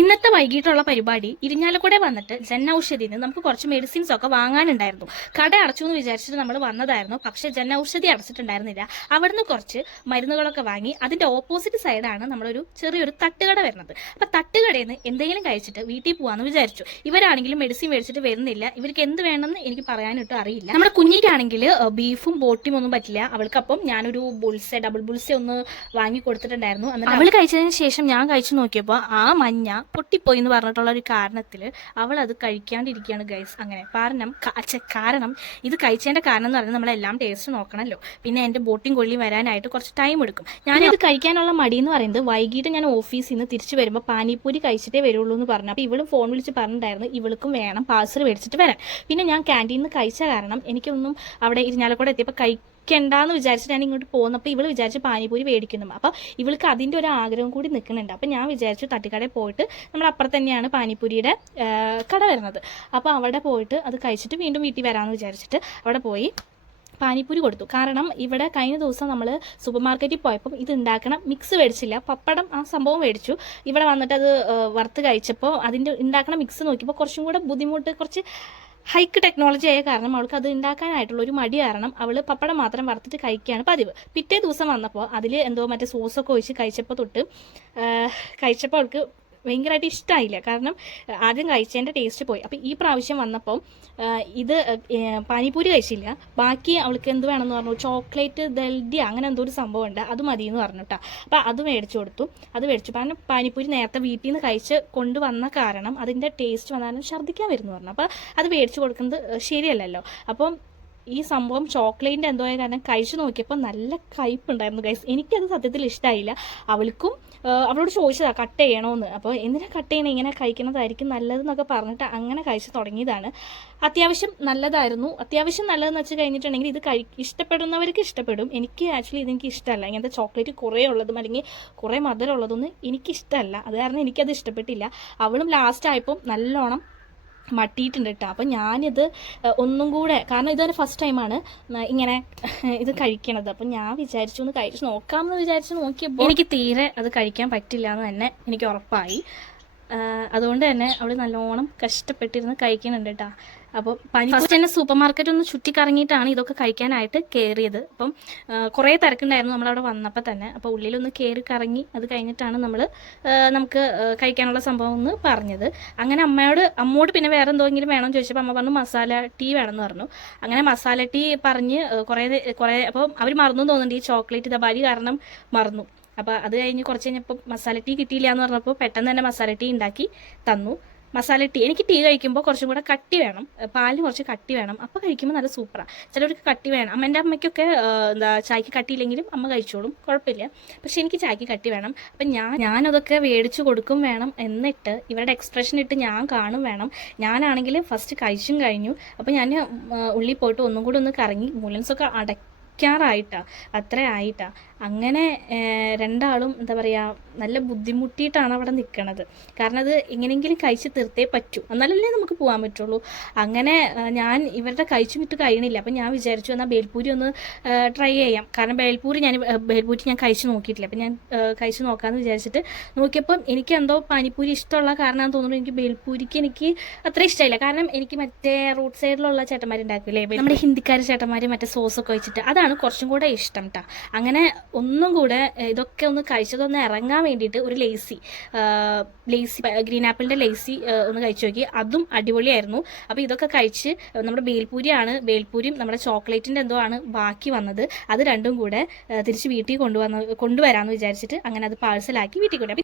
ഇന്നത്തെ വൈകിട്ടുള്ള പരിപാടി ഇരിഞ്ഞാലക്കുട വന്നിട്ട് ജൻ ഔഷധിയിൽ നിന്ന് നമുക്ക് കുറച്ച് മെഡിസിൻസ് ഒക്കെ വാങ്ങാനുണ്ടായിരുന്നു. കട അടച്ചു എന്ന് വിചാരിച്ചിട്ട് നമ്മൾ വന്നതായിരുന്നു. പക്ഷെ ജൻ ഔഷധി അടച്ചിട്ടുണ്ടായിരുന്നില്ല. അവിടുന്ന് കുറച്ച് മരുന്നുകളൊക്കെ വാങ്ങി അതിന്റെ ഓപ്പോസിറ്റ് സൈഡാണ് നമ്മളൊരു ചെറിയൊരു തട്ടുകട വരുന്നത്. അപ്പൊ തട്ടുകടയിൽ നിന്ന് എന്തെങ്കിലും കഴിച്ചിട്ട് വീട്ടിൽ പോകാമെന്ന് വിചാരിച്ചു. ഇവരാണെങ്കിലും മെഡിസിൻ മേടിച്ചിട്ട് വരുന്നില്ല. ഇവർക്ക് എന്ത് വേണമെന്ന് എനിക്ക് പറയാനിട്ട് അറിയില്ല. നമ്മുടെ കുഞ്ഞിക്കാണെങ്കിൽ ബീഫും ബോട്ടിയും ഒന്നും പറ്റില്ല. അവൾക്കപ്പം ഞാനൊരു ഡബിൾ ബുൾസെ ഒന്ന് വാങ്ങി കൊടുത്തിട്ടുണ്ടായിരുന്നു. എന്നിട്ട് അവൾ കഴിച്ചതിന് ശേഷം ഞാൻ കഴിച്ചു നോക്കിയപ്പോൾ ആ മഞ്ഞ പൊട്ടിപ്പോയി എന്ന് പറഞ്ഞിട്ടുള്ള ഒരു കാരണത്തിൽ അവൾ അത് കഴിക്കാണ്ടിരിക്കുകയാണ് ഗൈസ്. അങ്ങനെ കാരണം ഇത് കഴിച്ചതിൻ്റെ കാരണം എന്ന് പറയുന്നത് നമ്മളെല്ലാം ടേസ്റ്റ് നോക്കണമല്ലോ. പിന്നെ എൻ്റെ ബോട്ടിങ് കൊള്ളി വരാനായിട്ട് കുറച്ച് ടൈം എടുക്കും. ഞാനിത് കഴിക്കാനുള്ള മടി എന്ന് പറയുന്നത് വൈകിട്ട് ഞാൻ ഓഫീസിൽ നിന്ന് തിരിച്ചു വരുമ്പോൾ പാനിപ്പൂരി കഴിച്ചിട്ടേ വരുള്ളൂ എന്ന് പറഞ്ഞു. അപ്പോൾ ഇവളും ഫോൺ വിളിച്ച് പറഞ്ഞിട്ടുണ്ടായിരുന്നു ഇവൾക്കും വേണം പാഴ്സൽ മേടിച്ചിട്ട് വരാൻ. പിന്നെ ഞാൻ ക്യാൻറ്റീനിൽ നിന്ന് കഴിച്ച കാരണം എനിക്കൊന്നും അവിടെ ഇരിഞ്ഞാലക്കുട എത്തിയപ്പോൾ കഴിക്കണ്ടെന്ന് വിചാരിച്ചിട്ട് ഞാൻ ഇങ്ങോട്ട് പോകുന്നപ്പോൾ ഇവൾ വിചാരിച്ച് പാനിപ്പൂരി മേടിക്കുന്നു. അപ്പോൾ ഇവൾക്ക് അതിൻ്റെ ഒരു ആഗ്രഹം കൂടി നിൽക്കുന്നുണ്ട്. അപ്പോൾ ഞാൻ വിചാരിച്ചു തട്ടിക്കടയിൽ പോയിട്ട് നമ്മുടെ അപ്പുറത്ത് തന്നെയാണ് പാനിപ്പൂരിയുടെ കട വരുന്നത്. അപ്പോൾ അവിടെ പോയിട്ട് അത് കഴിച്ചിട്ട് വീണ്ടും വീട്ടിൽ വരാമെന്ന് വിചാരിച്ചിട്ട് അവിടെ പോയി പാനിപ്പൂരി കൊടുത്തു. കാരണം ഇവിടെ കഴിഞ്ഞ ദിവസം നമ്മൾ സൂപ്പർ മാർക്കറ്റിൽ പോയപ്പോൾ ഇത് ഉണ്ടാക്കണ മിക്സ് മേടിച്ചില്ല, പപ്പടം ആ സംഭവം മേടിച്ചു. ഇവിടെ വന്നിട്ട് അത് വറുത്ത് കഴിച്ചപ്പോൾ അതിൻ്റെ ഉണ്ടാക്കണ മിക്സ് നോക്കിയപ്പോൾ കുറച്ചും കൂടെ ബുദ്ധിമുട്ട്, കുറച്ച് ഹൈക്ക് ടെക്നോളജി ആയ കാരണം അവൾക്ക് അത് ഉണ്ടാക്കാനായിട്ടുള്ള ഒരു മടി കാരണം അവൾ പപ്പടം മാത്രം വറുത്തിട്ട് കഴിക്കുകയാണ് പതിവ്. പിറ്റേ ദിവസം വന്നപ്പോൾ അതിൽ എന്തോ മറ്റേ സോസൊക്കെ ഒഴിച്ച് കഴിച്ചപ്പോൾ അവൾക്ക് ഭയങ്കരമായിട്ട് ഇഷ്ടമായില്ല. കാരണം ആദ്യം കഴിച്ചതിൻ്റെ ടേസ്റ്റ് പോയി. അപ്പോൾ ഈ പ്രാവശ്യം വന്നപ്പോൾ ഇത് പാനിപ്പൂരി കഴിച്ചില്ല. ബാക്കി അവൾക്ക് എന്ത് വേണമെന്ന് പറഞ്ഞു, ചോക്ലേറ്റ് ദൽഡി അങ്ങനെ എന്തോ ഒരു സംഭവം ഉണ്ട്, അത് മതി എന്ന് പറഞ്ഞു കേട്ടോ. അപ്പോൾ അത് മേടിച്ചു കൊടുത്തു. അത് മേടിച്ചു കാരണം പാനിപ്പൂരി നേരത്തെ വീട്ടിൽ നിന്ന് കഴിച്ച് കൊണ്ടുവന്ന കാരണം അതിൻ്റെ ടേസ്റ്റ് വന്നാലും ഛർദ്ദിക്കാൻ വരുന്നു പറഞ്ഞു. അപ്പോൾ അത് മേടിച്ചു കൊടുക്കുന്നത് ശരിയല്ലല്ലോ. അപ്പം ഈ സംഭവം ചോക്ലേറ്റിൻ്റെ എന്തോ ആയ കാരണം കഴിച്ചു നോക്കിയപ്പോൾ നല്ല കയ്പുണ്ടായിരുന്നു ഗൈസ്. എനിക്കത് സത്യത്തിൽ ഇഷ്ടമായില്ല. അവളോട് ചോദിച്ചതാണ് കട്ട് ചെയ്യണമെന്ന്. അപ്പോൾ എന്തിനാ കട്ട് ചെയ്യണം, ഇങ്ങനെ കഴിക്കുന്നതായിരിക്കും നല്ലതെന്നൊക്കെ പറഞ്ഞിട്ട് അങ്ങനെ കഴിച്ച് തുടങ്ങിയതാണ്. അത്യാവശ്യം നല്ലതായിരുന്നു. അത്യാവശ്യം നല്ലതെന്ന് വെച്ച് കഴിഞ്ഞിട്ടുണ്ടെങ്കിൽ ഇത് ഇഷ്ടപ്പെടുന്നവർക്ക് ഇഷ്ടപ്പെടും. എനിക്ക് ആക്ച്വലി ഇതെനിക്ക് ഇഷ്ടമല്ല. ഇങ്ങനത്തെ ചോക്ലേറ്റ് കുറേ ഉള്ളതും അല്ലെങ്കിൽ കുറേ മധുരം ഉള്ളതൊന്നും എനിക്കിഷ്ടമല്ല. അത് കാരണം എനിക്കത് ഇഷ്ടപ്പെട്ടില്ല. അവളും ലാസ്റ്റ് ആയപ്പോൾ നല്ലോണം മട്ടിയിട്ടുണ്ട് കേട്ടോ. അപ്പം ഞാനിത് ഒന്നും കൂടെ, കാരണം ഇതൊരു ഫസ്റ്റ് ടൈമാണ് ഇങ്ങനെ ഇത് കഴിക്കണത്. അപ്പം ഞാൻ വിചാരിച്ചു ഒന്ന് കഴിച്ച് നോക്കാമെന്ന് വിചാരിച്ച് നോക്കിയപ്പോൾ എനിക്ക് തീരെ അത് കഴിക്കാൻ പറ്റില്ല എന്ന് തന്നെ എനിക്ക് ഉറപ്പായി. അതുകൊണ്ട് തന്നെ അവൾ നല്ലോണം കഷ്ടപ്പെട്ടിരുന്ന് കഴിക്കുന്നുണ്ട് കേട്ടോ. അപ്പോൾ ഫസ്റ്റ് തന്നെ സൂപ്പർ മാർക്കറ്റ് ഒന്ന് ചുറ്റിക്കറങ്ങിയിട്ടാണ് ഇതൊക്കെ കഴിക്കാനായിട്ട് കയറിയത്. അപ്പം കുറേ തിരക്കുണ്ടായിരുന്നു നമ്മളവിടെ വന്നപ്പോൾ തന്നെ. അപ്പോൾ ഉള്ളിലൊന്ന് കയറി കറങ്ങി അത് കഴിഞ്ഞിട്ടാണ് നമുക്ക് കഴിക്കാനുള്ള സംഭവം എന്ന് പറഞ്ഞത്. അങ്ങനെ അമ്മോട് പിന്നെ വേറെ എന്തെങ്കിലും വേണമെന്ന് ചോദിച്ചപ്പോൾ അമ്മ പറഞ്ഞു മസാല ടീ വേണമെന്ന് പറഞ്ഞു. അങ്ങനെ മസാല ടീ പറഞ്ഞ് കുറേ അപ്പോൾ അവർ മറന്നു തോന്നുന്നുണ്ട്, ഈ ചോക്ലേറ്റ് ദബാലി കാരണം മറന്നു. അപ്പോൾ അത് കഴിഞ്ഞ് കുറച്ച് കഴിഞ്ഞപ്പോൾ മസാല ടീ കിട്ടിയില്ല എന്ന് പറഞ്ഞപ്പോൾ പെട്ടെന്ന് തന്നെ മസാല ടീ ഉണ്ടാക്കി തന്നു. മസാല ടീ, എനിക്ക് ടീ കഴിക്കുമ്പോൾ കുറച്ചും കൂടെ കട്ടി വേണം, പാലിന് കുറച്ച് കട്ടി വേണം. അപ്പോൾ കഴിക്കുമ്പോൾ നല്ല സൂപ്പറാണ്. ചിലർക്ക് കട്ടി വേണം. എൻ്റെ അമ്മയ്ക്കൊക്കെ ചായക്ക് കട്ടിയില്ലെങ്കിലും അമ്മ കഴിച്ചോളും, കുഴപ്പമില്ല. പക്ഷേ എനിക്ക് ചായക്ക് കട്ടി വേണം. അപ്പം ഞാനതൊക്കെ മേടിച്ച് കൊടുക്കും വേണം. എന്നിട്ട് ഇവരുടെ എക്സ്പ്രഷൻ ഇട്ട് ഞാൻ കാണും വേണം. ഞാനാണെങ്കിൽ ഫസ്റ്റ് കഴിച്ചും കഴിഞ്ഞു. അപ്പോൾ ഞാൻ ഉള്ളിൽ പോയിട്ട് ഒന്നും കൂടി ഒന്ന് കറങ്ങി മൂലൻസൊക്കെ അത്ര ആയിട്ടാ. അങ്ങനെ രണ്ടാളും എന്താ പറയുക നല്ല ബുദ്ധിമുട്ടിയിട്ടാണ് അവിടെ നിൽക്കണത്. കാരണം അത് എങ്ങനെയെങ്കിലും കഴിച്ച് തീർത്തേ പറ്റൂ, എന്നാലല്ലേ നമുക്ക് പോകാൻ പറ്റുള്ളൂ. അങ്ങനെ ഞാൻ ഇവരുടെ കഴിച്ചു കഴിയണില്ല. അപ്പം ഞാൻ വിചാരിച്ചു എന്നാൽ ബേൽപൂരി ഒന്ന് ട്രൈ ചെയ്യാം. കാരണം ബേൽപൂരി ഞാൻ കഴിച്ചു നോക്കിയിട്ടില്ല. അപ്പം ഞാൻ കഴിച്ച് നോക്കാമെന്ന് വിചാരിച്ചിട്ട് നോക്കിയപ്പം എനിക്ക് എന്തോ പാനിപ്പൂരി ഇഷ്ടമുള്ള കാരണമാണെന്ന് തോന്നുന്നു എനിക്ക് ബേൽപൂരിക്ക് എനിക്ക് അത്ര ഇഷ്ടമായില്ല. കാരണം എനിക്ക് മറ്റേ റോഡ് സൈഡിലുള്ള ചേട്ടന്മാരുണ്ടാക്കില്ലേ, നമ്മുടെ ഹിന്ദിക്കാർ ചേട്ടന്മാർ മറ്റേ സോസൊക്കെ വെച്ചിട്ട്, അതാണ് കുറച്ചും കൂടെ ഇഷ്ടം കേട്ടോ. അങ്ങനെ ഒന്നും കൂടെ ഇതൊക്കെ ഒന്ന് കഴിച്ചതൊന്ന് ഇറങ്ങാൻ വേണ്ടിയിട്ട് ഒരു ലേസി ഗ്രീൻ ആപ്പിളിൻ്റെ ലേസി ഒന്ന് കഴിച്ചു നോക്കി. അതും അടിപൊളിയായിരുന്നു. അപ്പോൾ ഇതൊക്കെ കഴിച്ച് നമ്മുടെ ബേൽപൂരിയും നമ്മുടെ ചോക്ലേറ്റിൻ്റെ എന്തോ ആണ് ബാക്കി വന്നത്. അത് രണ്ടും കൂടെ തിരിച്ച് വീട്ടിൽ കൊണ്ടുവരാമെന്ന് വിചാരിച്ചിട്ട് അങ്ങനെ അത് പാഴ്സലാക്കി വീട്ടിൽ കൊണ്ടുപോയി.